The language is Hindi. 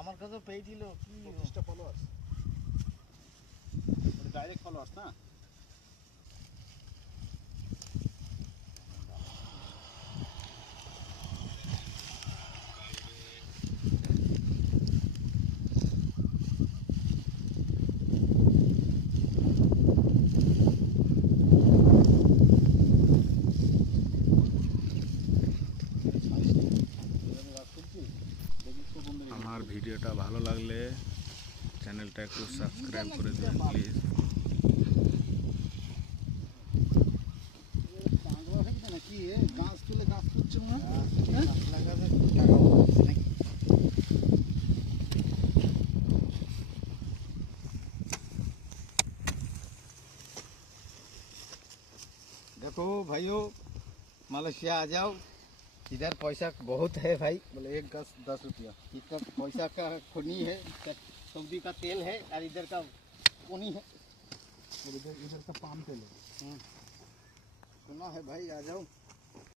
আমার কাছে পেয়েছিল কি 25টা ফলোয়ার্স, ডাইরেক্ট ফলোয়ার্স না। আমার ভিডিওটা ভালো লাগলে চ্যানেলটা একটু সাবস্ক্রাইব করে দেবেন প্লিজ। গাছ তুলে গাছ তুলছে মনে হয়। देखो भाइयों, मलेशिया आ जाओ, इधर पैसा बहुत है भाई। बोले एक गाछ 10 रुपया। इधर पैसा का खूनी है, सऊदी का तेल है और इधर का खूनी है। और इधर का पाम तेल है। सुना है भाई, आ जाओ।